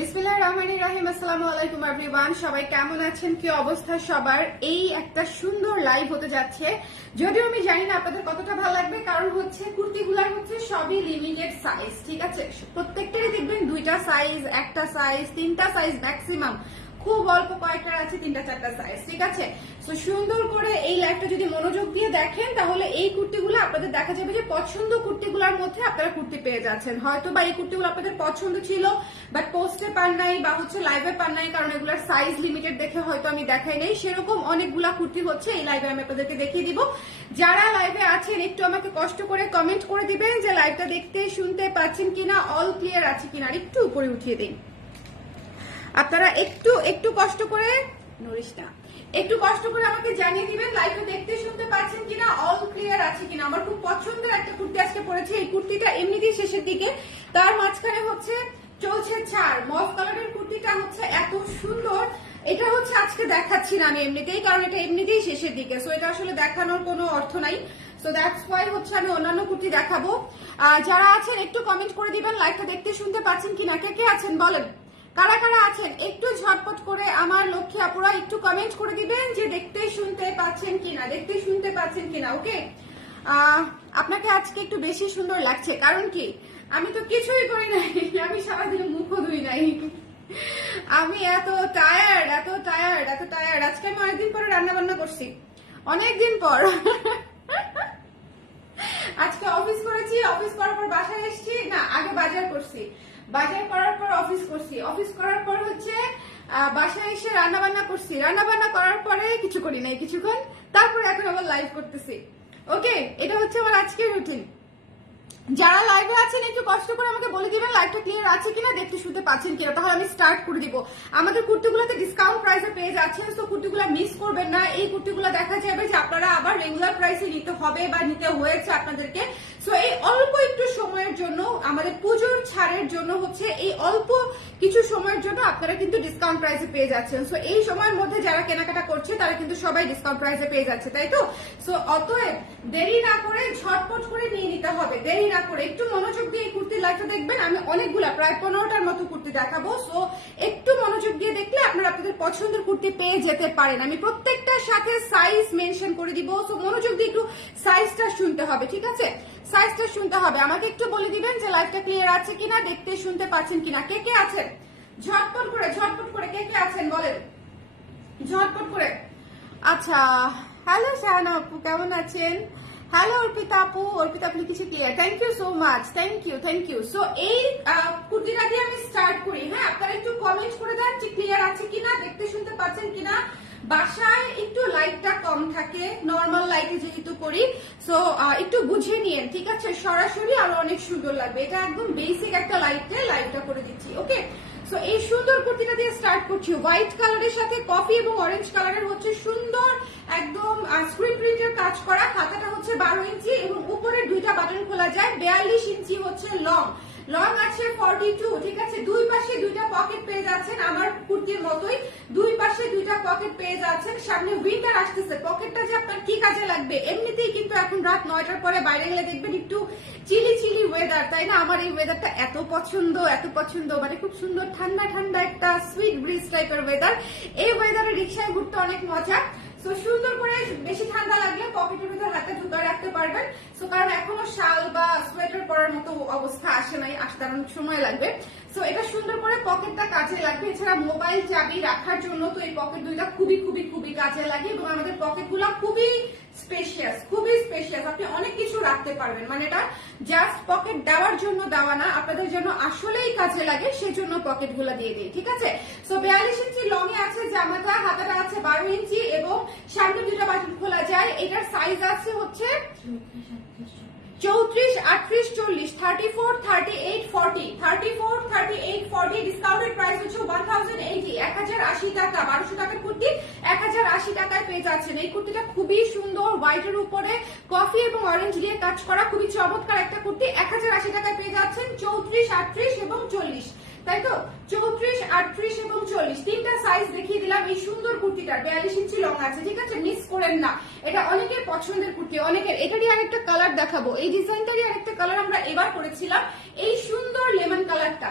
বিসমিল্লাহির রহমানির রহিম। আসসালামু আলাইকুম এভরিওয়ান, সবাই কেমন আছেন, কি অবস্থা সবার? এই একটা সুন্দর লাইভ হতে যাচ্ছে, যদিও আমি জানি না আপনাদের কতটা ভালো লাগবে, কারণ হচ্ছে কুর্তিগুলার হচ্ছে সবই লিমিটেড সাইজ, ঠিক আছে? প্রত্যেকটারই দেখবেন দুইটা সাইজ, একটা সাইজ, তিনটা সাইজ ম্যাক্সিমাম, খুব অল্প কয়েকটা আছে তিনটা চারটা সাইজ, ঠিক আছে? তো সুন্দর করে এই লাইভটা যদি মনোযোগ দিয়ে দেখেন তাহলে এই কুর্তিগুলো আপনাদের দেখা যাবে যে পছন্দ কুর্তিগুলোর মধ্যে আপনারা কুর্তি পেয়ে যাচ্ছেন। হয়তো বা এই কুর্তিগুলো আপনাদের পছন্দ ছিল বাট পোস্টে পান নাই বা হচ্ছে লাইভে পান নাই, কারণ এগুলোর সাইজ লিমিটেড দেখে হয়তো আমি দেখাই নাই। সেরকম অনেকগুলা কুর্তি হচ্ছে এই লাইভে আমি আপনাদেরকে দেখিয়ে দিব। যারা লাইভে আছেন একটু আমাকে কষ্ট করে কমেন্ট করে দিবেন যে লাইভটা দেখতে শুনতে পাচ্ছেন কিনা, অল ক্লিয়ার আছে কিনা। আর একটু উপরে উঠিয়ে দিন আপনারা, একটু কষ্ট করে, নরিস না, একটু কষ্ট করে আমাকে জানিয়ে দিবেন লাইভে দেখতে শুনতে পাচ্ছেন কিনা, অল ক্লিয়ার আছে কিনা। আমার খুব পছন্দের একটা কুর্তি আজকে পরেছি। এই কুর্তিটা এমনিতেই শেষের দিকে, তার মাঝখানে হচ্ছে চলছে ছাড়। মফ কালারের কুর্তিটা হচ্ছে এত সুন্দর, এটা হচ্ছে আজকে দেখাচ্ছি না আমি এমনিতেই, কারণ এটা এমনিতেই শেষের দিকে, সো এটা আসলে দেখানোর কোনো অর্থ নাই। সো দ্যাটস ওয়াই হচ্ছে আমি অন্যান্য কুর্তি দেখাবো। যারা আছেন একটু কমেন্ট করে দিবেন লাইভটা দেখতে শুনতে পাচ্ছেন কিনা, কে কে আছেন বলেন, কারা কারা আছেন একটু ঝটপট করে আমার লক্ষ্মী আপুরা একটু কমেন্ট করে দিবেন যে দেখতে শুনতে পাচ্ছেন কিনা, দেখতে শুনতে পাচ্ছেন কিনা। ওকে, আপনাকে আজকে একটু বেশি সুন্দর লাগছে, কারণ কি আমি তো কিছুই করি নাই, আমি সারাদিন মুখও ধুই নাই, আমি এত টায়ার্ড। আজকে আমি অনেকদিন পরে রান্না বান্না করছি, অনেকদিন পর। আজকে অফিস করেছি, অফিস করার পর বাসায় এসেছি, না আগে বাজার করছি, বাজার করার পর অফিস করছি, অফিস করার পর হচ্ছে বাসায় এসে রান্না বান্না করছি, রান্না বান্না করার পরে কিছু করি নাই কিছুক্ষণ, তারপরে এখন আবার লাইভ করতেছি। ওকে, এটা হচ্ছে আমার আজকের রুটিন। যারা লাইভে আছেন একটু কষ্ট করে আমাকে বলে দিবেন লাইভটা ক্লিয়ার আছে কিনা, দেখতে শুনতে পাচ্ছেন কিনা, তাহলে আমি স্টার্ট করে দিব। আমাদের কুর্তিগুলোতে ডিসকাউন্ট প্রাইসে পেয়ে যাচ্ছেন, তো কুর্তিগুলো মিস করবেন না। এই কুর্তিগুলো দেখা যাবে যে আপনারা আবার রেগুলার প্রাইসে নিতে হবে বা নিতে হয়েছে আপনাদেরকে। সো এই অল্প একটু সময়ের জন্য, আমাদের পুজোর ছাড়ের জন্য হচ্ছে এই অল্প কিছু সময়ের জন্য আপনারা কিন্তু ডিসকাউন্ট প্রাইসে পেয়ে যাচ্ছেন। সো এই সময়ের মধ্যে যারা কেনাকাটা করছে তারা কিন্তু সবাই ডিসকাউন্ট প্রাইসে পেয়ে যাচ্ছে, তাই তো? সো অতএব দেরি না করে ঝটপট করে নিয়ে নিতে হবে, দেরি না করে একটু মনোযোগ দিয়ে এই কুর্তির লাইভটা দেখবেন। আমি অনেকগুলা প্রায় 15টার মতো কুর্তি দেখাবো, সো একটু মনোযোগ দিয়ে দেখলে আপনারা আপনাদের পছন্দের কুর্তি পেয়ে যেতে পারেন। আমি প্রত্যেকটার সাথে সাইজ মেনশন করে দিব, সো মনোযোগ দিয়ে একটু সাইজটা শুনতে হবে, ঠিক আছে? সাইজটা শুনতে হবে। আমাকে একটু বলে দিবেন যে লাইভটা ক্লিয়ার আছে কিনা, দেখতে শুনতে পাচ্ছেন কিনা, কে কে আছেন ঝটপট করে কে কে আছেন বলেন ঝটপট করে। আচ্ছা, হ্যালো শাহানা আপু, কেমন আছেন? হ্যালো অর্পিতা আপু, অর্পিতা আপনি কিছু clear, thank you so much, thank you. So এই কুর্তিটা দিয়ে আমি স্টার্ট করি। হ্যাঁ, আপনারা একটু কমেন্ট করে দেন যে ক্লিয়ার আছে কিনা, দেখতে শুনতে পাচ্ছেন কিনা। বাসায় একটু লাইটটা কম থাকে, নর্মাল লাইটে যেহেতু করি, সো একটু বুঝে নিয়েন, ঠিক আছে? সরাসরি আরো অনেক সুন্দর লাগবে। এটা একদম বেসিক একটা লাইটে লাইটটা করে দিচ্ছি। ওকে, সো এই সুন্দর কুর্তিটা দিয়ে স্টার্ট করছি। হোয়াইট কালারের সাথে কফি এবং অরেঞ্জ কালারের হচ্ছে সুন্দর একদম স্ক্রিন প্রিন্টের কাজ করা। খাতাটা হচ্ছে 12 ইঞ্চি এবং উপরে দুইটা বাটন খোলা যায়। 42 ইঞ্চি হচ্ছে লং আছে 42, ঠিক আছে? দুই পাশে দুইটা পকেট পেয়ে যাচ্ছেন, আমার কুর্তির মতোই দুই পাশে দুইটা পকেট পেয়ে যাচ্ছেন। সামনে উইন্টার আসতেছে, পকেটটা যে আপনার কি কাজে লাগবে, এমনিতেই কিন্তু এখন রাত 9টার পরে বাইরে গেলে দেখবেন একটু চিলি ওয়েদার, তাই না? আমার এই ওয়েদারটা এত পছন্দ, মানে খুব সুন্দর ঠান্ডা একটা সুইট ব্রিজ টাইপের ওয়েদার। এই ওয়েদারে রিক্সায় ঘুরতে অনেক মজা। সো সুন্দর করে, বেশি ঠান্ডা লাগলে পকেটের ভিতর হাতে ঢুকা রাখতে পারবেন। সো কারণ এখনো শাল বা সোয়েটার পরার মতো অবস্থা আসে নাই, আসতে অনেক সময় লাগবে। সো এটা সুন্দর করে পকেটটা কাজে লাগবে। এছাড়া মোবাইল চাবি রাখার জন্য তো এই পকেট দুইটা খুবই কাজে লাগে, এবং আমাদের পকেটগুলো খুবই স্পেশিয়াস। আপনি অনেক কিছু রাখতে পারবেন, মানে এটা জাস্ট পকেট দেওয়ার জন্য দেওয়া না, আপনাদের জন্য আসলেই কাজে লাগে, সেজন্য পকেট গুলা দিয়ে দিই, ঠিক আছে? সো 42 ইঞ্চি লং এ আছে জামাটা, হাতাটা আছে 12 ইঞ্চি এবং সামনে দুটো বাটন খোলা যায়। এটার সাইজ আছে হচ্ছে 34, 38, 40, 34, 38, 40, ডিসকাউন্টেড প্রাইস হচ্ছে 1080, 1080 টাকা। 1200 টাকার কুর্তি 1080 টাকায় পেয়ে যাচ্ছেন। এই কুর্তিটা খুবই সুন্দর, হোয়াইটের উপরে কফি এবং অরেঞ্জ দিয়ে কাজ করা, খুবই চমৎকার একটা কুর্তি। 1080 টাকায় পেয়ে যাচ্ছেন 34, 38 এবং 40, তাই তো? 34, 38 এবং 40 তিনটা সাইজ দেখিয়ে দিলাম এই সুন্দর কুর্তিটার। 42 ইঞ্চি লং আছে, ঠিক আছে? মিস করেন না, এটা অনেকের পছন্দের কুর্তি, অনেকের। এটারই আরেকটা কালার দেখাবো, এই ডিজাইনটারই আরেকটা কালার আমরা এবার করেছিলাম, এই সুন্দর লেমন কালারটা।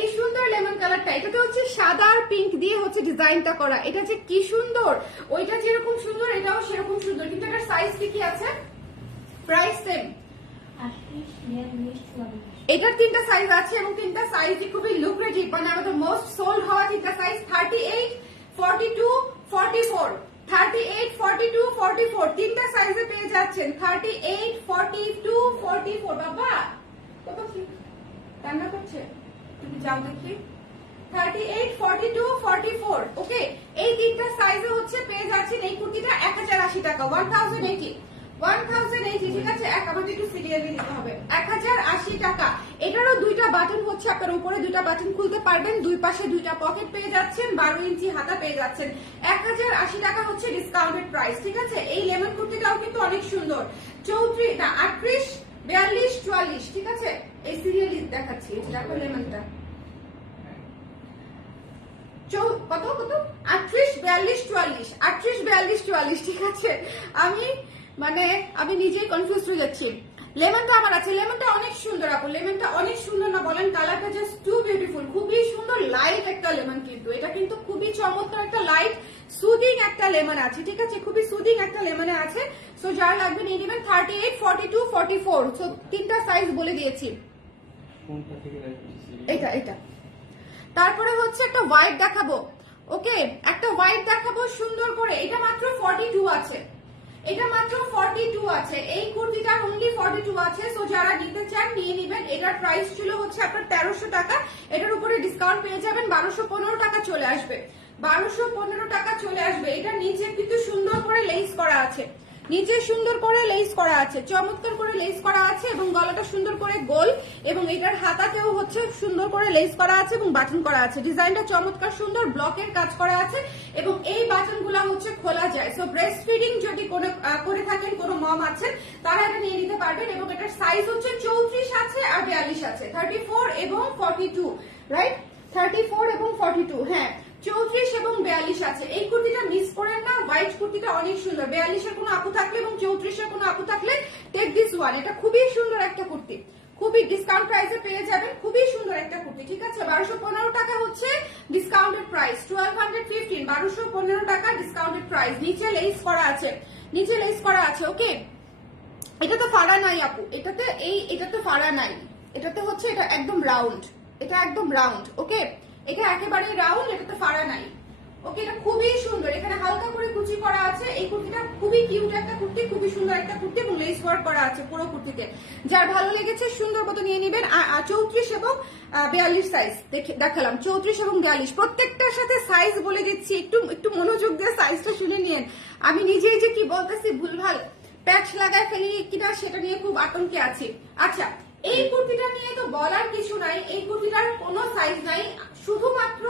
এই সুন্দর লেমন কালারটা, এটাতে হচ্ছে সাদা আর পিঙ্ক দিয়ে হচ্ছে ডিজাইনটা করা। এটা যে কি সুন্দর, ওইটা যেরকম সুন্দর এটাও সেরকম সুন্দর, কিন্তু এটার সাইজ কি আছে, প্রাইস সেম। এটার 3টা সাইজ আছে এবং 3টা সাইজই খুবই লুক্রেটিভ, মানে আমাদের মোস্ট সোল্ড হওয়া 3টা সাইজ 38, 42, 44। 38, 42, 44 3টা সাইজে পেয়ে যাচ্ছেন। 38, 42, 44। বাবা কত রান্না করছে, তুমি যাও দেখি। 38, 42, 44। ওকে, এই 3টা সাইজে হচ্ছে পেয়ে যাচ্ছেন এই কুর্তিটা 1080 টাকা, 1080, 1080। ঠিক আছে, আমাদের একটু সিরিয়ালি দিতে হবে। 1080 টাকা। এটারও 2টা বাটন হচ্ছে, আপনার উপরে 2টা বাটন খুলতে পারবেন, দুই পাশে 2টা পকেট পেয়ে যাচ্ছেন, 12 ইঞ্চি হাতা পেয়ে যাচ্ছেন। 1080 টাকা হচ্ছে ডিসকাউন্টেড প্রাইস। ঠিক আছে, এই লেমন কুর্তিটাও কিন্তু অনেক সুন্দর। 38 না 38, 42, 44। ঠিক আছে, এই সিরিয়ালি দেখাচ্ছি। দেখো লেমনটা কত কত 38, 42, 44, 38, 42, 44। ঠিক আছে, আমি নিজেই কনফিউজ হয়ে যাচ্ছি। লেমনটা আমার আছে, লেমনটা অনেক সুন্দর আপু, লেমনটা অনেক সুন্দর না বলেন? কালারটা জাস্ট টু বিউটিফুল, খুবই সুন্দর লাইট একটা লেমন, কিন্তু এটা কিন্তু খুবই চমৎকার একটা লাইট সুদিং একটা লেমন আছে। ঠিক আছে, খুবই সুদিং একটা লেমনে আছে। সো যার লাগবে নিয়ে নেবেন। 38, 42, 44। সো 3টা সাইজ বলে দিয়েছি। এটা তারপরে হচ্ছে একটা হোয়াইট দেখাবো। ওকে, একটা হোয়াইট দেখাবো সুন্দর করে। এটা মাত্র 42 আছে, এটা মাত্র 42 আছে। এই কুর্তিটার অনলি 42 আছে। সো যারা নিতে চান নিয়ে নেবেন। এটার প্রাইস ছিল হচ্ছে আপনার 1300 টাকা, এটার উপরে ডিসকাউন্ট পেয়ে যাবেন 1215 টাকা চলে আসবে, 1215 টাকা চলে আসবে। এটা নিচে কিন্তু সুন্দর করে লেস করা আছে, নিচে সুন্দর করে লেস করা আছে, চমৎকার করে লেস করা আছে এবং গলাটা সুন্দর করে গোল, এবং এটার হাতাতেও হচ্ছে সুন্দর করে লেস করা আছে এবং বাটন করা আছে। ডিজাইনটা চমৎকার সুন্দর, ব্লকের কাজ করা আছে এবং এই বাটনগুলো হচ্ছে খোলা যায়। সো ব্রেস্ট ফিডিং যদি করে থাকেন, কোনো মম আছেন, তারা এটা নিয়ে নিতে পারবেন। এবং এটার সাইজ হচ্ছে 34 আছে আর 42 আছে, 34 এবং 42, রাইট? 34 এবং 42, হ্যাঁ 34 এবং 42 আছে। এই কুর্তিটা মিস করেন না, হোয়াইট কুর্তিটা অনেক সুন্দর। 42 এর কোনো আপু থাকলে এবং 34 এর কোনো আপু থাকলে টেক দিস ওয়ান। এটা খুবই সুন্দর একটা কুর্তি, খুবই ডিসকাউন্ট প্রাইসে পেয়ে যাবেন, খুবই সুন্দর একটা কুর্তি। ঠিক আছে, 1215 টাকা হচ্ছে ডিসকাউন্টেড প্রাইস, 1215, 1215 টাকা ডিসকাউন্টেড প্রাইস। নিচে লেস করা আছে, নিচে লেস করা আছে। ওকে, এটা তো ফাড়া নাই আপু, এটাতে ফাড়া নাই, এটাতে হচ্ছে এটা একদম রাউন্ড, এটা একদম রাউন্ড। ওকে, এটা একেবারে রাউন্ড, এটাতে ফাড়া নাই। ওকে, এটা খুবই সুন্দর, এখানে হালকা করে কুচি করা আছে। এই কুর্তিটা খুবই কিউট একটা কুর্তি, খুবই সুন্দর একটা কুর্তি এবং লেস ওয়ার্ক করা আছে পুরো কুর্তিতে। যার ভালো লেগেছে সুন্দর মতো নিয়ে নেবেন। 34 এবং 42 সাইজ দেখালাম, 34 এবং 42, প্রত্যেকটার সাথে সাইজ বলে দিচ্ছি। একটু মনোযোগ দিয়ে সাইজটা শুনে নিন। আমি নিজেই যে কি বলতেছি ভুলভাল প্যাচ লাগায় ফেলি কিনা সেটা নিয়ে খুব আতঙ্কে আছি। আচ্ছা, এই কুর্তিটা নিয়ে তো বলার কিছু নাই, এই কুর্তিটার কোনো সাইজ নাই, শুধুমাত্র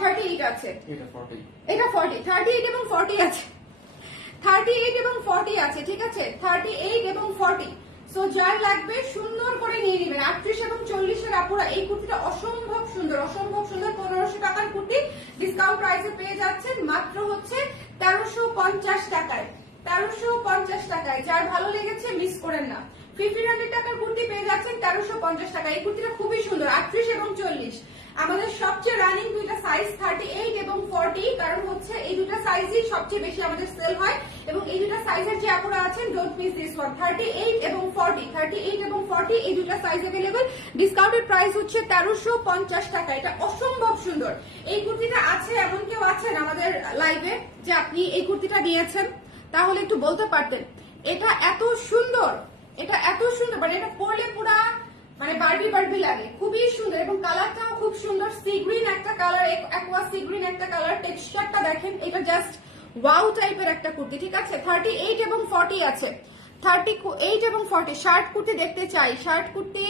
38 আছে, এটা 40, 38 এবং 40 আছে, 38 এবং 40 আছে। ঠিক আছে, 38 এবং 40। সো যার লাগবে সুন্দর করে নিয়ে নেবেন। 38 এবং 40 এর আপুরা, এই কুর্তিটা অসম্ভব সুন্দর, অসম্ভব সুন্দর। 1500 টাকার কুর্তি ডিসকাউন্ট প্রাইসে পেয়ে যাচ্ছেন মাত্র হচ্ছে 1350 টাকায়, 1350 টাকায়। যার ভালো লেগেছে মিস করেন না। 1500 টাকার কুর্তি পেয়ে যাচ্ছেন 1350 টাকা। এই কুর্তিটা খুবই সুন্দর। 38 এবং 40 আমাদের সবচেয়ে রানিং দুইটা সাইজ, 38 এবং 40, কারণ হচ্ছে এই দুটা সাইজই সবচেয়ে বেশি আমাদের সেল হয় এবং এই দুটা সাইজের যে আপুরা আছেন ডোন্ট মিস দিস ওয়ান। 38 এবং 40, 38 এবং 40 এই দুটা সাইজ अवेलेबल। ডিসকাউন্টেড প্রাইস হচ্ছে 1350 টাকা। এটা অসম্ভব সুন্দর। এই কুর্তিটা আছে, এমন কেউ আছেন আমাদের লাইভে যে আপনি এই কুর্তিটা নিয়েছেন, তাহলে একটু বলতে পারতেন। এটা এত সুন্দর, এটা এত সুন্দর, মানে এটা পরলে পুরা মানে বারবি লাগে, খুবই সুন্দর এবং কালারটাও খুব সুন্দর। সি গ্রিন একটা কালার, অ্যাকোয়া সি গ্রিন একটা কালার। টেক্সচারটা দেখেন, এটা জাস্ট ওয়াও টাইপের একটা কুর্তি। ঠিক আছে, 38 এবং 40 আছে, 38 এবং 40। শার্ট কুর্তি দেখতে চাই, শার্ট কুর্তি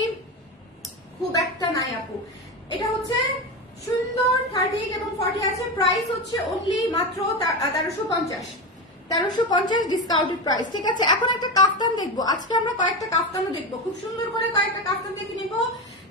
খুব একটা নাই আপু। এটা হচ্ছে সুন্দর, 38 এবং 40 আছে। প্রাইস হচ্ছে অনলি মাত্র 1350, 1350 ডিসকাউন্টেড প্রাইস। ঠিক আছে, এখন একটা কাফতান দেখবো। আজকে আমরা কয়েকটা কাফতানও দেখবো, খুব সুন্দর করে কয়েকটা কাফতান দেখে নিব।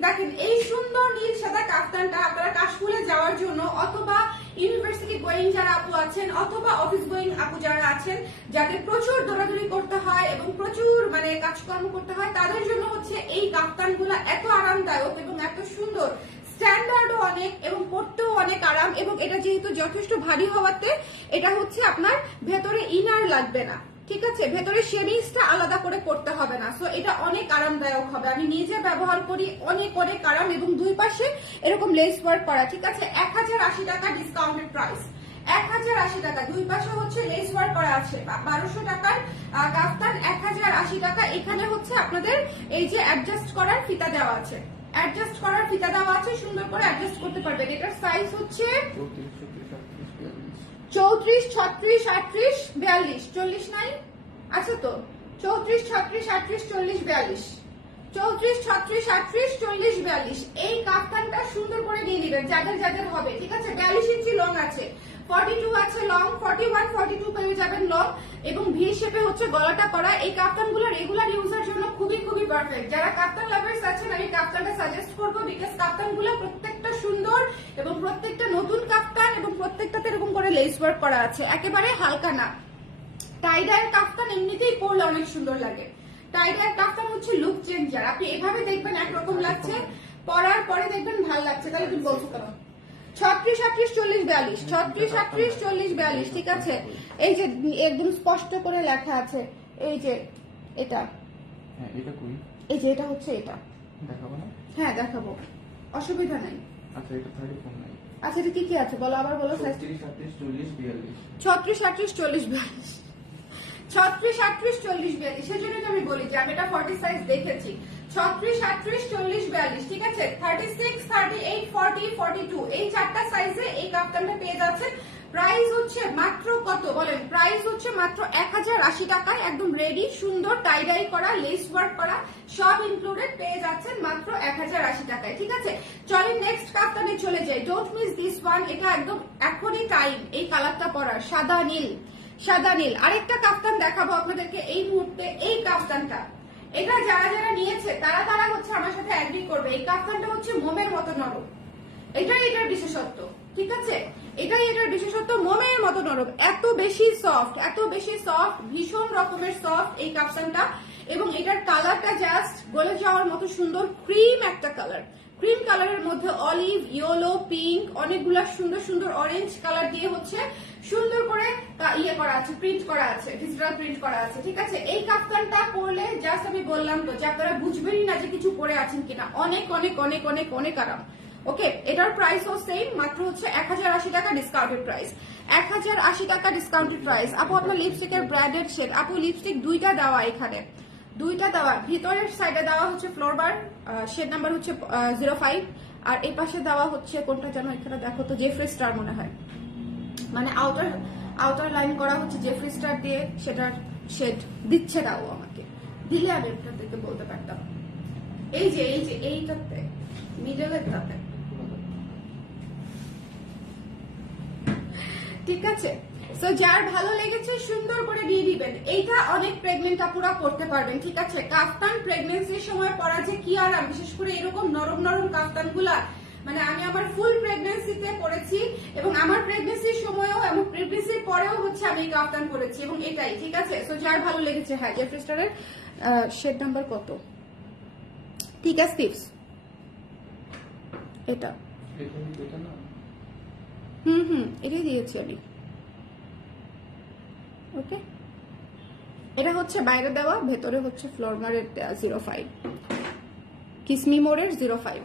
দেখেন এই সুন্দর নীল সাদা কাফতানটা আপনারা কাশফুলে যাওয়ার জন্য, অথবা ইউনিভার্সিটি গোয়িং যারা আপু আছেন, অথবা অফিস গোয়িং আপু যারা আছেন, যাদের প্রচুর দৌড়াদৌড়ি করতে হয় এবং প্রচুর মানে কাজকর্ম করতে হয়, তাদের জন্য হচ্ছে এই কাফতানগুলো এত আরামদায়ক এবং এত সুন্দর। স্ট্যান্ডার্ডও অনেক এবং পরতেও অনেক আরাম, এবং এটা যেহেতু যথেষ্ট ভারী হওয়াতে এটা হচ্ছে আপনার ভেতরে ইনার লাগবে না, ঠিক আছে, ভেতরে শেমিংসটা আলাদা করে করতে হবে না। সো এটা অনেক আরামদায়ক হবে, আমি নিজে ব্যবহার করি, অনেক অনেক আরাম, এবং দুই পাশে এরকম লেস ওয়ার্ক করা, ঠিক আছে। 1080 টাকা ডিসকাউন্টেড প্রাইস, 1080 টাকা, দুই পাশে হচ্ছে লেস ওয়ার্ক করা আছে। 1200 টাকার কাফতান 1080 টাকা। এখানে হচ্ছে আপনাদের এই যে অ্যাডজাস্ট করার ফিতা দেওয়া আছে, অ্যাডজাস্ট করার ফিতা দেওয়া আছে, সুন্দর করে অ্যাডজাস্ট করতে পারবেন। এটার সাইজ হচ্ছে 34, 36, 38, 42, 40 নাই আছে তো, 34, 36, 38, 40, 42, 34, 36, 38, 40, 42। এই কাফতানটা সুন্দর করে নিয়ে নেবেন যাদের যাদের হবে, ঠিক আছে। 42 ইঞ্চি লং আছে, 42 আছে লং, 41, 42 পেয়ে যাবেন লং, এবং ভি শেপে হচ্ছে গলাটা করা। এই কাফতানগুলো রেগুলার ইউজের জন্য খুবই খুবই পারফেক্ট। যারা কাফতান লাভার্স আছেন আমি কাফতানটা সাজেস্ট করবো, বিকজ কাফতানগুলো প্রত্যেকটা সুন্দর এবং প্রত্যেকটা নতুন কাফতান, এবং প্রত্যেকটাতে এরকম করে লেস ওয়ার্ক করা আছে, একেবারে হালকা না। টাইডার কাফতান এমনিতেই পরলে অনেক সুন্দর লাগে। টাইডার কাফতান হচ্ছে লুক চেঞ্জার, আপনি এভাবে দেখবেন একরকম লাগছে, পরার পরে দেখবেন ভালো লাগছে। তাহলে তুমি বলছো কেন? 36, 38, 40, 42, 36, 38, 40, 42, ঠিক আছে। এই যে একদম স্পষ্ট করে লেখা আছে, এই যে এটা, এই যে এটা হচ্ছে এটা, দেখাবো না? হ্যাঁ দেখাবো, অসুবিধা নাই। আচ্ছা, এটা 34 নাই। আচ্ছা এটা কি কি আছে বলো, আবার বলো। 36, 38, 40, 42। 36, 38, 40, 42, 36, 38, 40, 42। সেজন্য আমি বলি যে আমি এটা 40 সাইজ দেখেছি। 36, 38, 40, 42, ঠিক আছে। 36, 38, 40, 42, এই চারটা সাইজে এই কাফতানটা পেয়ে যাচ্ছেন। প্রাইস হচ্ছে মাত্র কত বলেন? প্রাইস হচ্ছে মাত্র 1080 টাকায়, একদম রেডি, সুন্দর টাইডাই করা, লেস ওয়ার্ক করা, সব ইনক্লুডেড পেয়ে যাচ্ছেন মাত্র 1080 টাকায়, ঠিক আছে। চলেন নেক্সট কাফতানে চলে যাই, ডোন্ট মিস দিস ওয়ান। এটা একদম এখনই টাইম এই কালারটা পরার, সাদা নীল, সাদা নীল। আরেকটা কাফতান দেখাবো আপনাদেরকে এই মুহূর্তে, এই কাফতানটা, এটা যারা যারা নিয়েছে তারা তারা হচ্ছে আমার সাথে অ্যাগ্রি করবে। এই কাফতানটা হচ্ছে মোমের মতো নরম, এটাই এটার বিশেষত্ব, ঠিক আছে, এটাই এটার বিশেষত্ব, মোমের মতো নরম, এত বেশি সফট, এত বেশি সফট, ভীষণ রকমের সফট এই কাফতানটা। এবং এটার কালারটা জাস্ট গলে যাওয়ার মতো সুন্দর, ক্রিম একটা কালার, ক্রিম কালারের মধ্যে অলিভ, ইয়েলো, পিঙ্ক, অনেকগুলা সুন্দর সুন্দর অরেঞ্জ কালার দিয়ে হচ্ছে সুন্দর করে ইয়ে করা আছে, প্রিন্ট করা আছে, ডিজিটাল প্রিন্ট করা আছে, ঠিক আছে। এই কাফতানটা পরলে জাস্ট আমি বললাম তো যে আপনারা বুঝবেনই না যে কিছু পরে আছেন কিনা, অনেক অনেক অনেক অনেক অনেক আরাম। ওকে, এটার প্রাইসও সেম, মাত্র হচ্ছে 1080 টাকা ডিসকাউন্টেড প্রাইস, 1080 টাকা ডিসকাউন্টেড প্রাইস। আপু আপনার লিপস্টিকের ব্র্যান্ডেড শেড, আপু লিপস্টিক দুইটা দেওয়া, এখানে দুইটা দেওয়া, ভিতরের সাইডে দেওয়া হচ্ছে ফ্লোরবার, শেড নাম্বার হচ্ছে 05, আর এই পাশে দেওয়া হচ্ছে কোনটা যেন, এখানে দেখো তো, জেফ্রি স্টার মনে হয়, মানে আউটার লাইন করা হচ্ছে জেফ্রি স্টার দিয়ে, সেটার শেড দিচ্ছে দাও আমাকে, দিলে আমি আপনাদেরকে বলতে পারতাম। এই যে এইটাতে মিডলের তাতে, ঠিক আছে। সো যার ভালো লেগেছে সুন্দর করে দিয়ে দিবেন। এইটা অনেক প্রেগনেন্ট আপুরা করতে পারবেন, ঠিক আছে। কাফতান প্রেগনেন্সির সময় পরা যে কি আরাম, বিশেষ করে এরকম নরম নরম কাফতান গুলা, মানে আমি আমার ফুল প্রেগনেন্সিতে পরেছি, এবং আমার প্রেগনেন্সির সময়ও এবং প্রেগনেন্সির পরেও হচ্ছে আমি কাফতান পরেছি, এবং এটাই, ঠিক আছে। সো যার ভালো লেগেছে, হ্যাঁ জেফ্রি স্টারের শেড নাম্বার কত, ঠিক আছে টিপস, এটা এটাই দিয়েছি আমি। ওকে, এটা হচ্ছে বাইরে দেওয়া, ভেতরে হচ্ছে ফ্লোরমারের 05, কিসমি মোড়ের 05।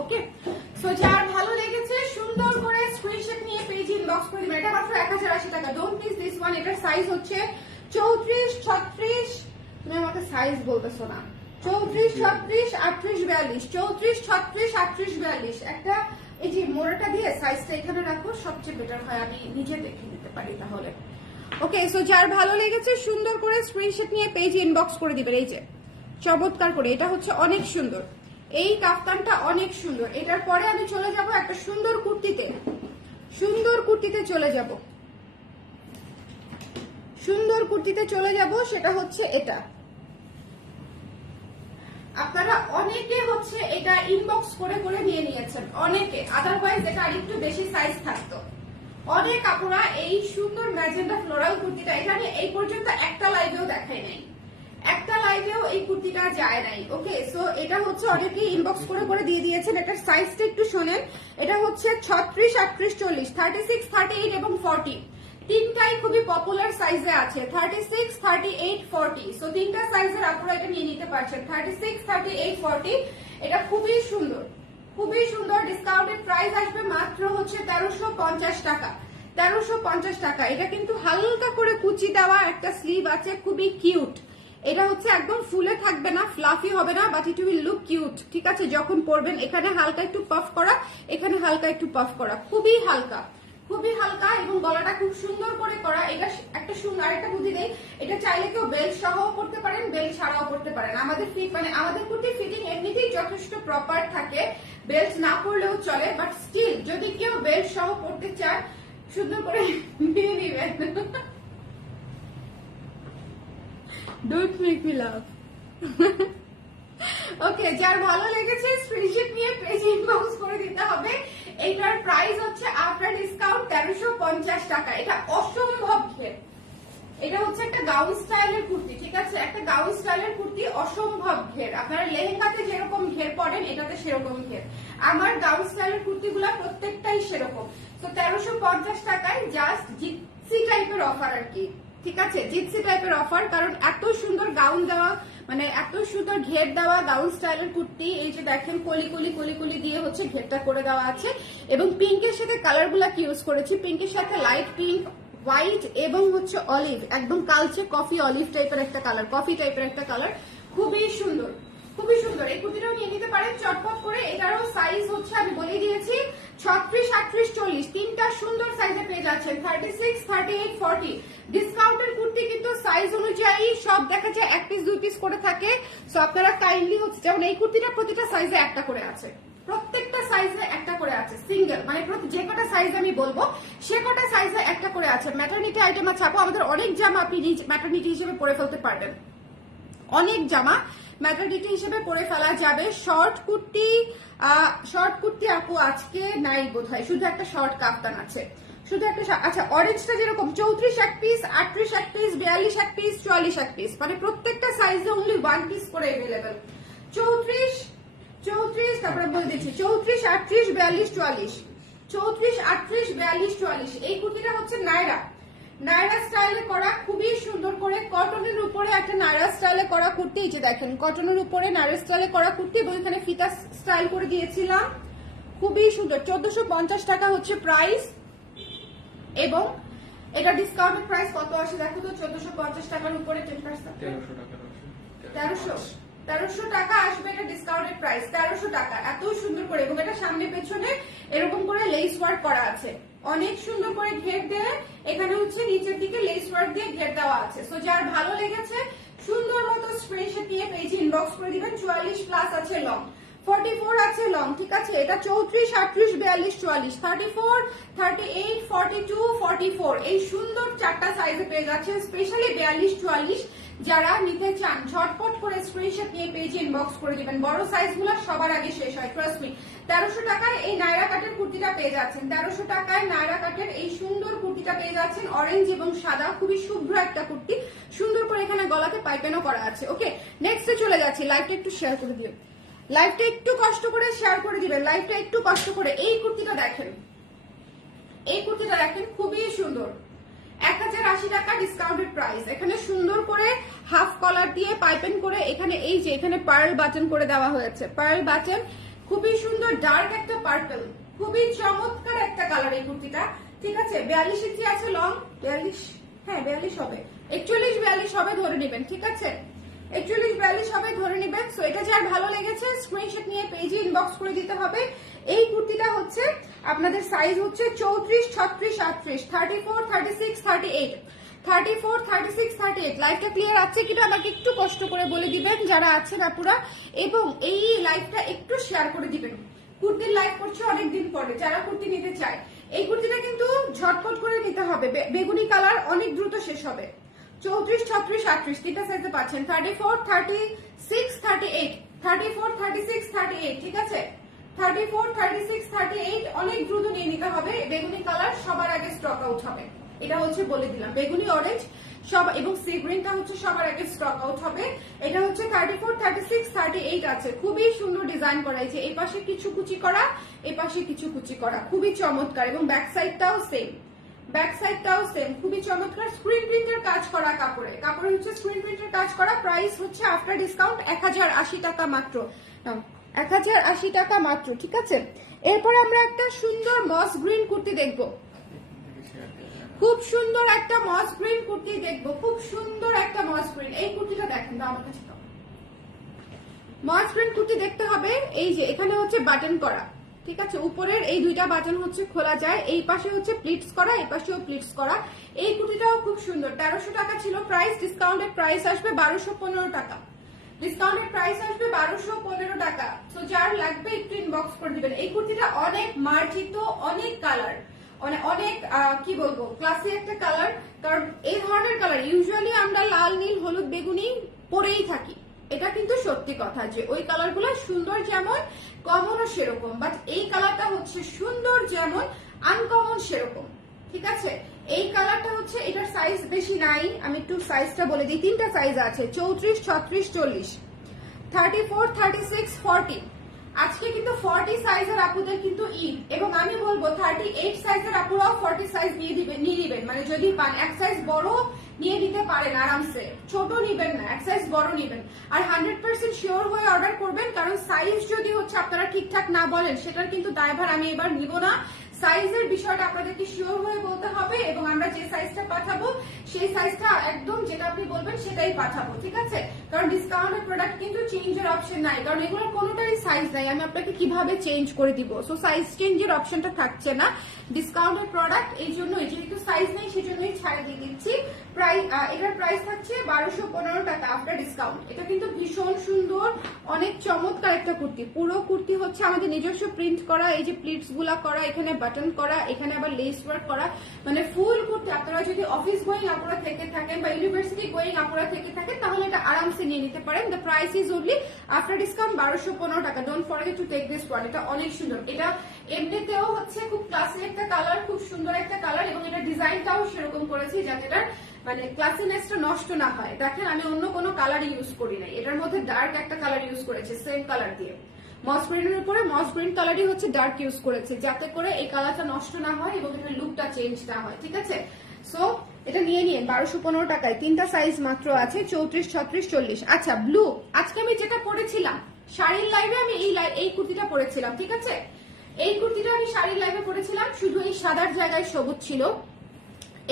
ওকে, সো যার ভালো লেগেছে সুন্দর করে স্ক্রিনশট নিয়ে পেজ ইনবক্স করে দিবেন। এটা মাত্র 1080 টাকা, ডোন্ট মিস দিস ওয়ান। এটার সাইজ হচ্ছে 34, 36, তুমি আমাকে সাইজ বলতেছো না, 34, 36, 38, 42, 34, 36, 38, 42। একটা এই যে মোড়াটা দিয়ে সাইজটা এখানে রাখো, সবচেয়ে বেটার হয়, আমি নিজে দেখে নিতে পারি তাহলে। ওকে, সো যার ভালো লেগেছে সুন্দর করে স্ক্রিনশট নিয়ে পেজ ইনবক্স করে দিবেন। এই যে চমৎকার করে, এটা হচ্ছে অনেক সুন্দর, এই কাফতানটা অনেক সুন্দর। এটার পরে আমি চলে যাব একটা সুন্দর কুর্তিতে, সুন্দর কুর্তিতে চলে যাব, সুন্দর কুর্তিতে চলে যাব, সেটা হচ্ছে এটা। আপনারা অনেকে হচ্ছে এটা ইনবক্স করে করে নিয়ে নিয়েছেন, অনেকে, আদারওয়াইজ এটা আরেকটু বেশি সাইজ থাকতো। অনেক আপুরা এই সুন্দর ম্যাজেন্ডা ফ্লোরাল কুর্তিটা, এটা আমি এই পর্যন্ত একটা লাইভেও দেখাই নাই, একটা লাইভেও এই কুর্তিটা যায় নাই। ওকে, সো এটা হচ্ছে অনেকে ইনবক্স করে করে দিয়ে দিয়েছেন। এটার সাইজটা একটু শোনেন। এটা হচ্ছে 36, 38, 40, 36, 38 এবং 40 তিনটাই খুবই পপুলার সাইজে আছে। 36, 38, 40, সো তিনটা সাইজের আপনারা এটা নিয়ে নিতে পারছেন। 36, 38, 40 এটা খুবই সুন্দর, খুবই সুন্দর। ডিসকাউন্টেড প্রাইস আসবে মাত্র হচ্ছে 1350 টাকা। 1350 টাকা। এটা কিন্তু হালকা করে কুচি দেওয়া একটা স্লিভ আছে, খুবই কিউট। এটা হচ্ছে একদম ফুলে থাকবে না, ফ্লাফি হবে না, but it will look cute. ঠিক আছে, যখন পরবেন এখানে হালকা একটু পাফ করা, এখানে হালকা একটু পাফ করা, খুবই হালকা, খুবই হালকা এবং গলাটা খুব সুন্দর করে করা। এটা একটা সুন্দর আরেকটা বুদ্ধি দেই, এটা চাইলে কেউ বেল্ট সহও করতে পারেন, বেল্ট ছাড়াও করতে পারেন। আমাদের ফিট মানে আমাদের কুর্তি ফিটিং এমনিতেই যথেষ্ট প্রপার থাকে, বেল্ট না পরলেও চলে, বাট স্টিল যদি কেউ বেল্ট সহ করতে চায় সুন্দর করে নিয়ে নিবেন। Don't make me love. Okay, যার ভালো লেগেছে স্ক্রিনশট নিয়ে পেজ ইনবক্স করে দিতে হবে। এইটার প্রাইস হচ্ছে আফটার ডিসকাউন্ট 1350 টাকা। এটা অসম্ভব ঘের। এটা হচ্ছে একটা গাউন স্টাইলের কুর্তি। ঠিক আছে, একটা গাউন স্টাইলের কুর্তি, অসম্ভব ঘের। আপনারা লেহেঙ্গাতে যেরকম ঘের পড়েন এটাতে সেরকম ঘের। আমার গাউন স্টাইলের কুর্তিগুলো প্রত্যেকটাই সেরকম। তো 1350 টাকায় জাস্ট জিপসি টাইপের অফার আর কি। ঠিক আছে, জিপসি টাইপের অফার, কারণ এত সুন্দর গাউন দেওয়া, মানে এত সুন্দর ঘের দেওয়া গাউন স্টাইলের কুর্তি। এই যে দেখেন কলি কলি কলি কলি দিয়ে হচ্ছে ঘেরটা করে দেওয়া আছে, এবং পিঙ্কের সাথে কালার গুলা কি ইউজ করেছি, পিঙ্কের সাথে লাইট পিঙ্ক, হোয়াইট এবং হচ্ছে অলিভ, একদম কালচে কফি অলিভ টাইপের একটা কালার, কফি টাইপের একটা কালার, খুবই সুন্দর, খুবই সুন্দর। এই কুর্তিটাও নিয়ে নিতে পারেন চটপট করে। এটারও সাইজ হচ্ছে আমি বলে দিয়েছি 36, 38, 40 তিনটা সুন্দর সাইজে পেয়ে যাচ্ছেন। 36, 38, 40 ডিসকাউন্টের কুর্তি কিন্তু সাইজ অনুযায়ী সব দেখা যায় 1 পিস 2 পিস করে থাকে। সো আপনারা কাইন্ডলি হচ্ছে, যেমন এই কুর্তিটা প্রতিটা সাইজে একটা করে আছে, প্রত্যেকটা সাইজে একটা করে আছে, সিঙ্গেল মানে যে কটা সাইজ আমি বলবো সে কটা সাইজে একটা করে আছে। ম্যাটারনিটি আইটেম আছে আপু, আমাদের অনেক জামা আপনি ম্যাটারনিটি হিসেবে পরে ফেলতে পারবেন, অনেক জামা ম্যাটারনিটি হিসেবে পরে ফেলা যাবে। শর্ট কুর্তি আপু আজকে নাই বোধহয়, শুধু একটা শর্ট কাফতান আছে, শুধু একটা। আচ্ছা, অরেঞ্জটা যেরকম 34 এক পিস, 38 এক পিস, 42 এক পিস, 44 এক পিস, মানে প্রত্যেকটা সাইজে অনলি 1 পিস করে अवेलेबल। 34, তারপরে বলে দিচ্ছি 34, 38, 42, 44, 34, 38, 42, 44। এই কুর্তিটা হচ্ছে নায়রা স্টাইলে করা, খুবই সুন্দর করে কটনের উপরে একটা নায়রা স্টাইলে করা কুর্তি। এই যে দেখেন কটনের উপরে নায়রা স্টাইলে করা কুর্তি, এবং এখানে ফিতা স্টাইল করে দিয়েছিলাম, খুবই সুন্দর। 1450 টাকা হচ্ছে প্রাইস, এবং এটা ডিসকাউন্টেড প্রাইস কত আসে দেখো তো, 1450 টাকার উপরে 10%, 1300 টাকা আসবে। এটা ডিসকাউন্টেড প্রাইস 1300 টাকা, এত সুন্দর করে। এবং এটা সামনে পেছনে এরকম করে লেস ওয়ার্ক করা আছে, অনেক সুন্দর করে ঘের দিয়ে, এখানে হচ্ছে নিচের দিকে লেস ওয়ার্ক দিয়ে ঘের দেওয়া আছে। সো যার ভালো লেগেছে সুন্দর মতো স্ক্রিনশট নিয়ে পেজে ইনবক্স করে দিবেন। 44 প্লাস আছে লং, 44 আছে লং। ঠিক আছে, এটা 34, 38, 42, 44, 34, 38, 42, 44 এই সুন্দর চারটা সাইজে পেয়ে যাচ্ছে। স্পেশালি 42, 44 যারা নিতে চান ঝটপট করে স্ক্রিনশট নিয়ে পেজে ইনবক্স করে দিবেন। বড় সাইজগুলো সবার আগে শেষ হয়, ট্রাস্ট মি। 1300 টাকায় এই নায়রা কাটের কুর্তিটা পেয়ে যাচ্ছেন। 1300 টাকায় নায়রা কাটের এই সুন্দর কুর্তিটা পেয়ে যাচ্ছেন, অরেঞ্জ এবং সাদা, খুবই শুভ্র একটা কুর্তি, সুন্দর করে এখানে গলাতে পাইপেনও করা আছে। ওকে, নেক্সটে চলে যাচ্ছি। লাইভটা একটু শেয়ার করে দিবেন, লাইভটা একটু কষ্ট করে শেয়ার করে দিবেন, লাইভটা একটু কষ্ট করে। এই কুর্তিটা দেখেন, এই কুর্তিটা দেখেন, খুবই সুন্দর, 1080 টাকা ডিসকাউন্টেড প্রাইস। এখানে সুন্দর করে হাফ কলার দিয়ে পাইপেন করে, এখানে এই যে এখানে পার্ল বাটন করে দেওয়া হয়েছে, পার্ল বাটন, খুবই সুন্দর ডার্ক একটা পার্পল, খুবই চমৎকার একটা কালার এই কুর্তিটা। ঠিক আছে, 42 ইঞ্চি আছে লং, 42, হ্যাঁ 42 হবে, 41, 42 হবে ধরে নেবেন। ঠিক আছে, 41, 42 হবে ধরে নেবেন। সো এটা যার ভালো লেগেছে স্ক্রিনশট নিয়ে পেজে ইনবক্স করে দিতে হবে। এই কুর্তিটা হচ্ছে আপনাদের সাইজ হচ্ছে 34, 36, 38, 34, 36, 38, 34, 36, 38। লাইভটা ক্লিয়ার আছে কিনা আমাকে একটু কষ্ট করে বলে দিবেন যারা আছেন আপুরা, এবং এই লাইভটা একটু শেয়ার করে দিবেন। কুর্তির লাইভ করছে অনেকদিন পরে, যারা কুর্তি নিতে চায় এই কুর্তিটা কিন্তু ঝটপট করে নিতে হবে, বেগুনি কালার, অনেক দ্রুত শেষ হবে। 34, 36, 38 তিনটা সাইজে পাচ্ছেন। 34, 36, 38, 34, 36, 38। ঠিক আছে, 34, 36, 38 অনেক দ্রুত নিয়ে নিতে হবে। বেগুনি কালার সবার আগে স্টক আউট হবে, এটা হচ্ছে বলে দিলাম। বেগুনি অরেঞ্জ সব, এবং সি গ্রিনটা হচ্ছে সবার আগে স্টক আউট হবে। এটা হচ্ছে 34, 36, 38 আছে। খুবই সুন্দর ডিজাইন করা, এই যে এই পাশে কিছু কুচি করা, এই পাশে কিছু কুচি করা, খুবই চমৎকার। এবং ব্যাক সাইডটাও সেম, ব্যাক সাইডটাও সেম, খুবই চমৎকার। স্ক্রিন প্রিন্টের কাজ করা কাপড়ে, কাপড়ে হচ্ছে স্ক্রিন প্রিন্টের কাজ করা। প্রাইস হচ্ছে আফটার ডিসকাউন্ট 1080 টাকা মাত্র, 1080 টাকা মাত্র, ঠিক আছে। এরপর আমরা একটা সুন্দর মস গ্রিন কুর্তি দেখবো, খুব সুন্দর একটা মস গ্রিন কুর্তি দেখবো, খুব সুন্দর একটা মস গ্রিন। এই কুর্তিটা দেখেন তো আমার কাছে, মস গ্রিন কুর্তি দেখতে হবে। এই যে এখানে হচ্ছে বাটন করা, ঠিক আছে, উপরের এই দুইটা বাটন হচ্ছে খোলা যায়, এই পাশে হচ্ছে প্লিটস করা, এই পাশেও প্লিটস করা। এই কুর্তিটাও খুব সুন্দর। 1300 টাকা ছিল প্রাইস, ডিসকাউন্টেড প্রাইস আসবে 1215 টাকা, ডিসকাউন্টেড প্রাইস আসবে 1215 টাকা। তো যার লাগবে একটু ইনবক্স করে দিবেন। এই কুর্তিটা অনেক মার্জিত, অনেক কালার, অনেক কি বলবো, ক্লাসি একটা কালার। কারণ এই ধরনের কালার ইউজুয়ালি আমরা লাল, নীল, হলুদ, বেগুনি পরেই থাকি। এটা কিন্তু সত্যি কথা যে ওই কালার গুলো সুন্দর যেমন, কমনও সেরকম, বাট এই কালারটা হচ্ছে সুন্দর যেমন, আনকমন সেরকম, ঠিক আছে। এই কালারটা হচ্ছে, এটার সাইজ বেশি নাই, আমি একটু সাইজটা বলে দিই। তিনটা সাইজ আছে, 34, 36, 40, 34, 36, 40। আজকে কিন্তু 40 সাইজের আপুদের কিন্তু ঈদ, এবং আমি বলবো 38 সাইজের আপুরাও 40 সাইজ নিয়ে দিবেন, মানে যদি পান এক সাইজ বড় নিয়ে দিতে পারেন আরামসে, ছোট নিবেন না, এক সাইজ বড় নিবেন। আর 100% শিওর হয়ে অর্ডার করবেন, কারণ সাইজ যদি হচ্ছে আপনারা ঠিকঠাক না বলেন সেটার কিন্তু দায়ভার আমি এবার নিব না। সাইজের বিষয়টা আপনাদেরকে শিওর হয়ে বলতে হবে, এবং আমরা যে সাইজটা পাঠাবো সেই সাইজটা একদম যেটা আপনি বলবেন সেটাই পাঠাবো, ঠিক আছে। কারণ ডিসকাউন্টের প্রোডাক্ট কিন্তু চেঞ্জের অপশন নাই, কারণ এগুলোর কোনোটারই সাইজ নাই, আমি আপনাকে কিভাবে চেঞ্জ করে দিব। সো সাইজ চেঞ্জের অপশনটা থাকছে না ডিসকাউন্টের প্রোডাক্ট, এই জন্যই, যেহেতু সাইজ নেই সেজন্যই ছাড় দিয়ে দিচ্ছি। এটার প্রাইস থাকছে 1215 টাকা আফটার ডিসকাউন্ট। এটা কিন্তু ভীষণ সুন্দর, অনেক চমৎকার একটা কুর্তি। পুরো কুর্তি হচ্ছে আমাদের নিজস্ব প্রিন্ট করা, এই যে প্লিটস গুলা করা, এখানে বাটন করা, এখানে আবার লেস ওয়ার্ক করা, মানে ফুল কুর্তি। আপনারা যদি অফিস গোয়িং আপুরা থেকে থাকেন বা ইউনিভার্সিটি গোয়িং আপুরা থেকে থাকেন তাহলে এটা আরামসে নিয়ে নিতে পারেন। The price is only after discount 1215 টাকা। Don't forget to take this one. এটা অনেক সুন্দর, এটা এমনিতেও হচ্ছে খুব ক্লাসি একটা কালার, খুব সুন্দর একটা কালার, এবং এটা ডিজাইনটাও সেরকম করেছি যাতে এটার মানে ক্লাসিনেসটা নষ্ট না হয়। দেখেন আমি অন্য কোনো কালার ইউজ করি নাই, এটার মধ্যে ডার্ক একটা কালার ইউজ করেছি সেম কালার দিয়ে। মস গ্রিনের উপরে মস গ্রিন কালারই হচ্ছে ডার্ক ইউজ করেছে, যাতে করে এই কালারটা নষ্ট না হয় এবং এটার লুকটা চেঞ্জ না হয়, ঠিক আছে। সো এটা নিয়ে 1215 টাকায় তিনটা সাইজ মাত্র আছে, 34, 36, 40। আচ্ছা, ব্লু, আজকে আমি যেটা পরেছিলাম শাড়ির লাইভে, আমি এই কুর্তিটা পরেছিলাম, ঠিক আছে। এই কুর্তিটা আমি শাড়ির লাইভে পরেছিলাম, শুধু এই সাদার জায়গায় সবুজ ছিল।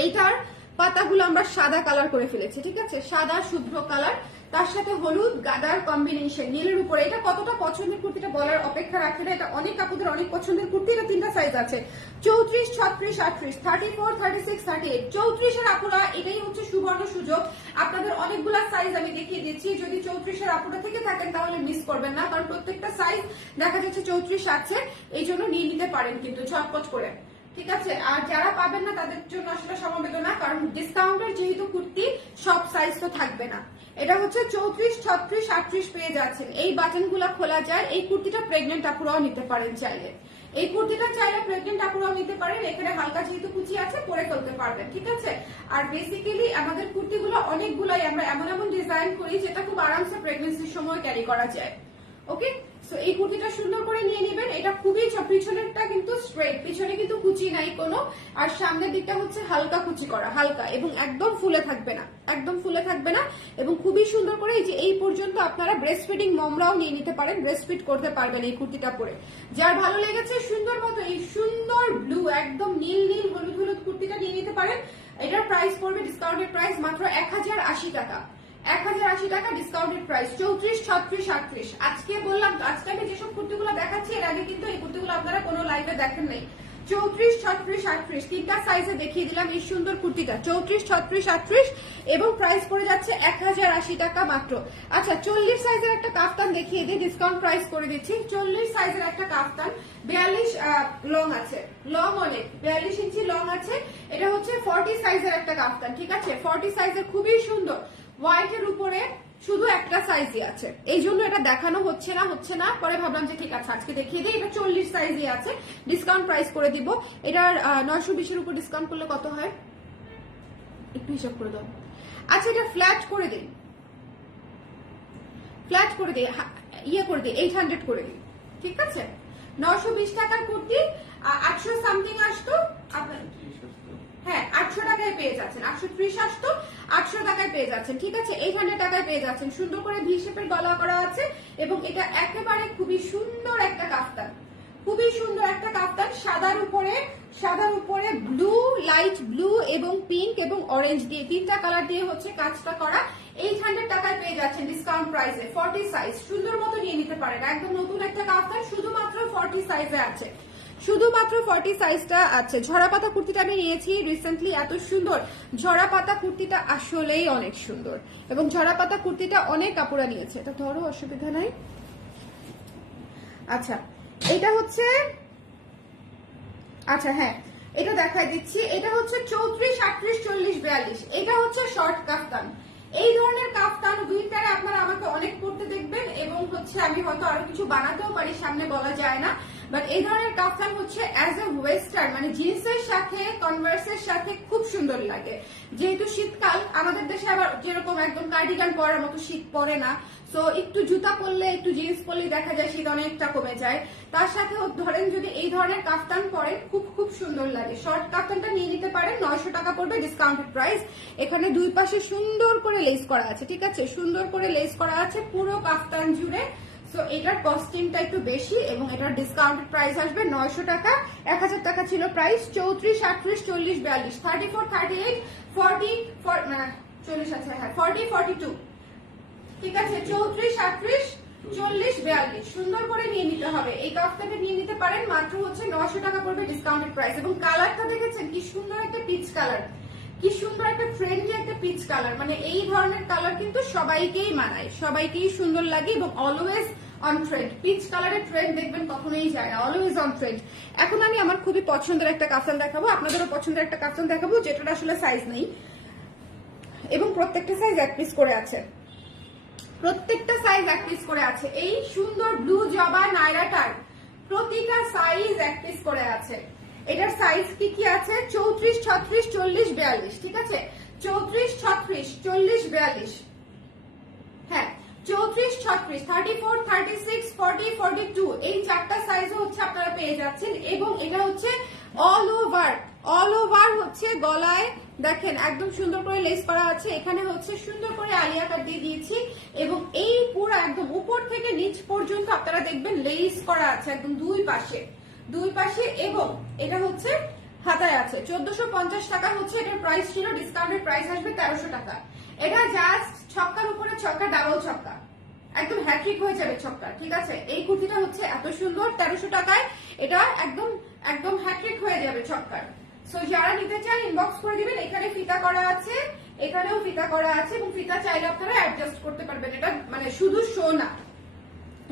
এইটার পাতাগুলো আমরা সাদা কালার করে ফেলেছি, ঠিক আছে, সাদা শুভ্র কালার, তার সাথে হলুদ গাদার কম্বিনেশন নীলের উপরে। এটা কতটা পছন্দের কুর্তিটা বলার অপেক্ষা রাখে না, এটা অনেক কাপড়দের অনেক পছন্দের কুর্তি। এটা তিনটা সাইজ আছে, 34, 36, 38, 34, 36, 38। 34 এর আপুরা এটাই হচ্ছে সুবর্ণ সুযোগ, আপনাদের অনেকগুলা সাইজ আমি দেখিয়ে দিচ্ছি। যদি 34 এর আপুরা থেকে থাকেন তাহলে মিস করবেন না, কারণ প্রত্যেকটা সাইজ দেখা যাচ্ছে 34 আছে, এই জন্য নিয়ে নিতে পারেন কিন্তু ঝটপট করে, ঠিক আছে। আর যারা পাবেন না তাদের জন্য আসলে সমবেদনা, কারণ ডিসকাউন্টের যেহেতু কুর্তি সব সাইজ তো থাকবে না। এটা হচ্ছে 34, 36, 38 পেয়ে যাচ্ছেন। এই বাটন গুলা খোলা যায়। এই কুর্তিটা প্রেগনেন্ট আপুরাও নিতে পারেন চাইলে, এই কুর্তিটা চাইলে প্রেগনেন্ট আপুরাও নিতে পারেন। এখানে হালকা যেহেতু কুচি আছে পরে ফেলতে পারবেন, ঠিক আছে। আর বেসিক্যালি আমাদের কুর্তিগুলো অনেকগুলাই আমরা এমন এমন ডিজাইন করি যেটা খুব আরামসে প্রেগনেন্সির সময় ক্যারি করা যায়। ওকে, সো এই কুর্তিটা সুন্দর করে নিয়ে নেবেন। এটা খুবই পিছনেরটা কিন্তু স্ট্রেট, পিছনে কিন্তু কুচি নাই কোনো, আর সামনের দিকটা হচ্ছে হালকা কুচি করা, হালকা, এবং একদম ফুলে থাকবে না, একদম ফুলে থাকবে না, এবং খুবই সুন্দর করে এই যে এই পর্যন্ত আপনারা ব্রেস্ট ফিডিং মমরাও নিয়ে নিতে পারেন, ব্রেস্ট ফিড করতে পারবেন এই কুর্তিটা পরে। যার ভালো লেগেছে সুন্দর মতো এই সুন্দর ব্লু একদম নীল নীল হলুদ হলুদ কুর্তিটা নিয়ে নিতে পারেন। এটার প্রাইস পড়বে ডিসকাউন্টেড প্রাইস মাত্র 1080 টাকা, 1080 টাকা ডিসকাউন্টেড প্রাইস। 34, 36, 38। আজকে বললাম তো, আজকে আমি যেসব কুর্তিগুলো দেখাচ্ছি এর আগে কিন্তু এই কুর্তিগুলো আপনারা কোনো লাইভে দেখেন নাই। 34, 36, 38 তিনটা সাইজে দেখিয়ে দিলাম এই সুন্দর কুর্তিটা, 34, 36, 38, এবং প্রাইস পড়ে যাচ্ছে 1080 টাকা মাত্র। আচ্ছা, 40 সাইজের একটা কাফতান দেখিয়ে দিই, ডিসকাউন্ট প্রাইস করে দিচ্ছি। 40 সাইজের একটা কাফতান, 42 লং আছে, লং অনেক, 42 ইঞ্চি লং আছে। এটা হচ্ছে 40 সাইজের একটা কাফতান, ঠিক আছে, 40 সাইজের, খুবই সুন্দর। হোয়াইটের উপরে শুধু একটা সাইজই আছে, এই জন্য এটা দেখানো হচ্ছে না, পরে ভাবলাম যে ঠিক আছে আজকে দেখিয়ে দিই। এটা 40 সাইজই আছে, ডিসকাউন্ট প্রাইস করে দিব। এটার 920 এর উপর ডিসকাউন্ট করলে কত হয় একটু হিসাব করে দাও। আচ্ছা এটা ফ্ল্যাট করে দিন, ফ্ল্যাট করে দিই, ইয়ে করে দিই, 800 করে দিই, ঠিক আছে? 920 টাকার কুর্তি 800 সামথিং আসতো আপনার, হ্যাঁ 800 টাকায় পেয়ে যাচ্ছেন, 830 আসতো 800 টাকায় পেয়ে যাচ্ছেন, ঠিক আছে? 800 টাকায় পেয়ে যাচ্ছেন। সুন্দর করে ভি শেপের গলা করা আছে এবং এটা একেবারে খুবই সুন্দর একটা কাফতান, খুবই সুন্দর একটা কাফতান, সাদার উপরে ব্লু, লাইট ব্লু এবং পিঙ্ক এবং অরেঞ্জ দিয়ে 3টা কালার দিয়ে হচ্ছে কাজটা করা। 800 টাকায় পেয়ে যাচ্ছেন ডিসকাউন্ট প্রাইসে। 40 সাইজ সুন্দর মতো নিয়ে নিতে পারেন, একদম নতুন একটা কাফতান, শুধুমাত্র 40 সাইজে আছে, শুধুমাত্র 40 সাইজটা আছে। ঝরা পাতা কুর্তিটা আমি নিয়েছি রিসেন্টলি, এত সুন্দর ঝরা পাতা কুর্তিটা, আসলেই অনেক সুন্দর এবং ঝরা পাতা কুর্তিটা অনেক কাপড়া নিয়েছে। এটা ধরো, অসুবিধা নাই। আচ্ছা এটা হচ্ছে, আচ্ছা হ্যাঁ এটা দেখাই দিচ্ছি, এটা হচ্ছে 34, 38, 40, 42, এটা হচ্ছে শর্ট কাফতান। এই ধরনের কাফতান উইন্টারে আপনারা আমাকে অনেক পড়তে দেখবেন এবং হচ্ছে আমি হয়তো আরো কিছু বানাতেও পারি, সামনে বলা যায় না, বাট এই ধরনের কাফতান হচ্ছে অ্যাজ এ ওয়েস্টার্ন, মানে জিন্সের সাথে কনভার্সের সাথে খুব সুন্দর লাগে। যেহেতু শীতকাল, আমাদের দেশে আবার যেরকম একদম কার্ডিগান পরার মতো শীত পড়ে না, সো একটু জুতা পরলে, একটু জিন্স পরলে দেখা যায় শীত অনেকটা কমে যায়। তার সাথে ধরেন যদি এই ধরনের কাফতান পরেন খুব খুব সুন্দর লাগে। শর্ট কাফতানটা নিয়ে নিতে পারেন, 900 টাকা পড়বে ডিসকাউন্টেড প্রাইস। এখানে দুই পাশে সুন্দর করে লেস করা আছে, ঠিক আছে? সুন্দর করে লেস করা আছে পুরো কাফতান জুড়ে। সো এটার কস্টিংটা একটু বেশি এবং এটার ডিসকাউন্টেড প্রাইস আসবে 900 টাকা। 1000 টাকা ছিল প্রাইস। 34, 38, 40, 42, 34, 38, 40, 40 আছে, হ্যাঁ 40, 42, ঠিক আছে? 34, 38, 40, 42 সুন্দর করে নিয়ে নিতে হবে। এই কাফতানটা নিয়ে নিতে পারেন, মাত্র হচ্ছে 900 টাকা পড়বে ডিসকাউন্টেড প্রাইস। এবং কালারটা দেখেছেন কি সুন্দর একটা পিচ কালার, কি সুন্দর একটা ট্রেন্ডি একটা পিচ কালার, মানে এই ধরনের কালার কিন্তু সবাইকেই মানায়, সবাইকেই সুন্দর লাগে এবং অলওয়েজ অন ট্রেন্ড। পিচ কালারের ট্রেন্ড দেখবেন কখনোই যায় না, অলওয়েজ অন ট্রেন্ড। এখন আমি আমার খুবই পছন্দের একটা কাফতান দেখাবো, আপনাদেরও পছন্দের একটা কাফতান দেখাবো, যেটার আসলে সাইজ নেই এবং প্রত্যেকটা সাইজ 1 পিস করে আছে, প্রত্যেকটা সাইজ 1 পিস করে আছে। এই সুন্দর ব্লু জবা নায়রাটার প্রতিটা সাইজ 1 পিস করে আছে। এটার সাইজ কি কি আছে? 34, 36, 40, 42, ঠিক আছে? 34, 36, 40, 42, হ্যাঁ 34, 36, 34, 36, 40, 42, এই 4টা সাইজও হচ্ছে আপনারা পেয়ে যাচ্ছেন। এবং এটা হচ্ছে অল ওভার হচ্ছে গলায় দেখেন একদম সুন্দর করে লেস করা আছে, এখানে হচ্ছে সুন্দর করে আলিয়া কাট দিয়ে দিয়েছি এবং এই পুরো একদম উপর থেকে নিচ পর্যন্ত আপনারা দেখবেন লেস করা আছে একদম দুই পাশে এবং এটা হচ্ছে হাতায় আছে। 1450 টাকা হচ্ছে এটার প্রাইস ছিল, ডিসকাউন্টেড প্রাইস আসবে 1300 টাকা। এটা জাস্ট ছক্কার উপরে ছক্কা, ডাবল ছক্কা, একদম হ্যাট্রিক হয়ে যাবে ছক্কা, ঠিক আছে? এই কুর্তিটা হচ্ছে এত সুন্দর, 1300 টাকায় এটা একদম হ্যাট্রিক হয়ে যাবে ছক্কার। সো যারা নিতে চান ইনবক্স করে দিবেন। এখানে ফিতা করা আছে, এখানেও ফিতা করা আছে এবং ফিতা চাইলে আপনারা অ্যাডজাস্ট করতে পারবেন। এটা মানে শুধু শো না,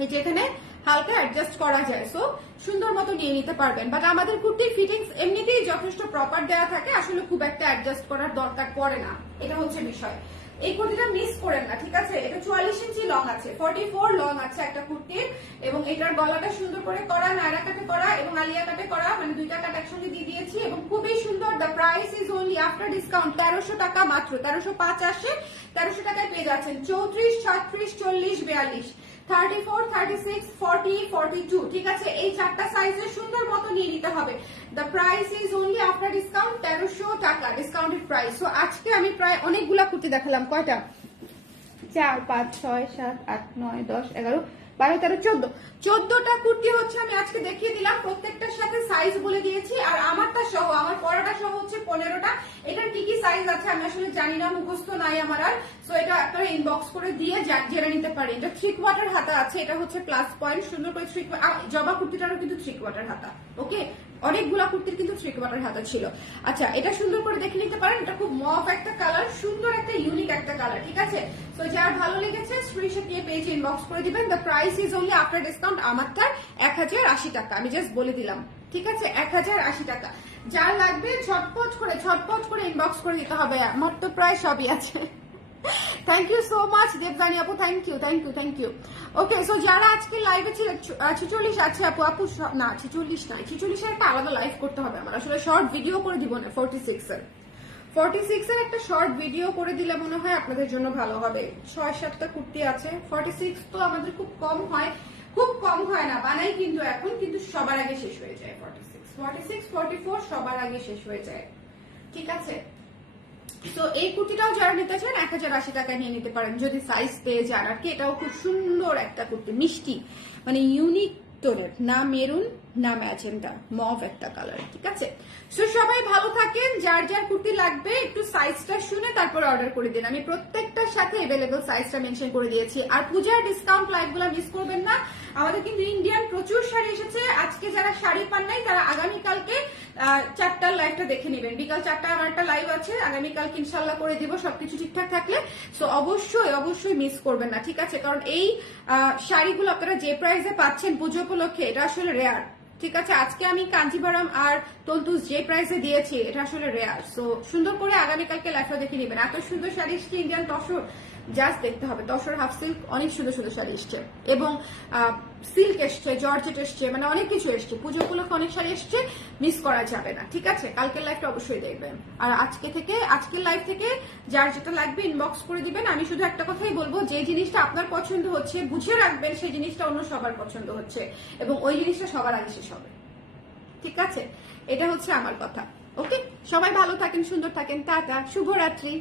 এই যে এখানে হালকা অ্যাডজাস্ট করা যায়, সো সুন্দর মতো নিয়ে নিতে পারবেন। বাট আমাদের কুর্তির ফিটিংস এমনিতেই যথেষ্ট প্রপার দেওয়া থাকে, আসলে খুব একটা অ্যাডজাস্ট করার দরকার পড়ে না, এটা হচ্ছে বিষয়। এই কুর্তিটা মিস করেন না, ঠিক আছে? এটা 44 ইঞ্চি লং আছে, 44 লং আছে একটা কুর্তির এবং এটার গলাটা সুন্দর করে করা, নায়রা কাটে করা এবং আলিয়া কাটে করা, মানে দুইটা কাট একসঙ্গে দিয়ে দিয়েছি এবং খুবই সুন্দর। The price is only after discount 1300 টাকা মাত্র, 1305 আসে, 1300 টাকায় পেয়ে যাচ্ছেন। 34, 36, 40, 42, 34, 36, 40, 42, ঠিক আছে? এই 4টা সাইজে সুন্দর মতো নিয়ে নিতে হবে। The price is only after discount 1300 টাকা, ডিসকাউন্টেড প্রাইস। সো আজকে আমি প্রায় অনেকগুলা কুর্তি দেখালাম, কয়টা? 4, 5, 6, 7, 8, 9, 10, 11, 12, 13, 14টা কুর্তি হচ্ছে আমি আজকে দেখিয়ে দিলাম। প্রত্যেকটার সাথে সাইজ বলে দিয়েছি আর আমারটা সহ, আমার পরাটা সহ হচ্ছে 15টা। এটার কি কি সাইজ আছে আমি আসলে জানি না, মুখস্থ নাই আমার আর। সো এটা আপনারা ইনবক্স করে দিয়ে জেনে নিতে পারেন। এটা 3 কোয়ার্টার হাতা আছে, এটা হচ্ছে প্লাস পয়েন্ট, সুন্দর করে 3 জবা কুর্তিটারও কিন্তু 3 কোয়ার্টার হাতা, ওকে? অনেকগুলা কুর্তির কিন্তু 3 কোয়ার্টার হাতা ছিল। আচ্ছা এটা সুন্দর করে দেখে নিতে পারেন, এটা খুব মফ একটা কালার, সুন্দর একটা ইউনিক একটা কালার, ঠিক আছে? তো যার ভালো লেগেছে স্ক্রিনশট নিয়ে পেজে ইনবক্স করে দিবেন। The price is only after discount আমারটার 1080 টাকা, আমি জাস্ট বলে দিলাম, ঠিক আছে? 1080 টাকা। যার লাগবে ঝটপট করে ইনবক্স করে দিতে হবে, আমার তো প্রায় সবই আছে। Thank you so much Debjani আপু, থ্যাংক ইউ। ওকে, সো যারা আজকে লাইভে ছিলেন, 46 আছে আপু, না 46 নাই, 46 এর একটা আলাদা লাইভ করতে হবে আমার, আসলে শর্ট ভিডিও করে দিব না। 46 এর একটা শর্ট ভিডিও করে দিলে মনে হয় আপনাদের জন্য ভালো হবে। 6-7টা কুর্তি আছে। 46 তো আমাদের খুব কম হয় না, বানাই কিন্তু এখন, কিন্তু সবার আগে শেষ হয়ে যায়। 46, 44 সবার আগে শেষ হয়ে যায়। ঠিক আছে, তো এই কুর্তিটাও যারা নিতে চান 1080 টাকা নিয়ে নিতে পারেন যদি সাইজ পেয়ে যান। আর কি, এটাও খুব সুন্দর একটা কুর্তি, মিষ্টি মানে ইউনিক টোনের, না মেরুন না ম্যাজেন্টা, মভ একটা কালার। ঠিক আছে, সো সবাই ভালো থাকেন। যার যার কুর্তি লাগবে একটু সাইজটা শুনে তারপর অর্ডার করে দিন। আমি প্রত্যেকটার সাথে अवेलेबल সাইজটা মেনশন করে দিয়েছি। আর পূজার ডিসকাউন্ট লাইভগুলো মিস করবেন না। আমাদের কিন্তু ইন্ডিয়ান প্রচুর শাড়ি এসেছে। আজকে যারা শাড়ি পান নাই তারা আগামীকালকে 4টার লাইভটা দেখে নেবেন। বিকাল 4টায় আমার একটা লাইভ আছে, আগামীকালকে ইনশাল্লাহ করে দিব সবকিছু ঠিকঠাক থাকলে। সো অবশ্যই মিস করবেন না। ঠিক আছে, কারণ এই শাড়িগুলো আপনারা যে প্রাইসে পাচ্ছেন পুজো উপলক্ষে, এটা আসলে রেয়ার। ঠিক আছে, আজকে আমি কাঞ্জিভারাম আর তন্তুস যে প্রাইসে দিয়েছি এটা আসলে রেয়ার। সো সুন্দর করে আগামীকালকে লাইভটা দেখে নেবেন। এত সুন্দর শাড়ি এসছে ইন্ডিয়ান তসর, জাস্ট দেখতে হবে। তসর হাফ সিল্ক অনেক সুন্দর সুন্দর শাড়ি এসছে, এবং সিল্ক এসছে, জর্জেট এসছে, মানে অনেক কিছু এসছে। পুজো উপলক্ষে অনেক শাড়ি এসছে, মিস করা যাবে না। ঠিক আছে, কালকের লাইভটা অবশ্যই দেখবেন। আর আজকের লাইভ থেকে যার যেটা লাগবে ইনবক্স করে দিবেন। আমি শুধু একটা কথাই বলবো, যে জিনিসটা আপনার পছন্দ হচ্ছে বুঝে রাখবেন, সেই জিনিসটা অন্য সবার পছন্দ হচ্ছে, এবং ওই জিনিসটা সবার আগে শেষ হবে। ঠিক আছে, এটা হচ্ছে আমার কথা। ওকে, সবাই ভালো থাকেন, সুন্দর থাকেন, টাটা, শুভরাত্রি।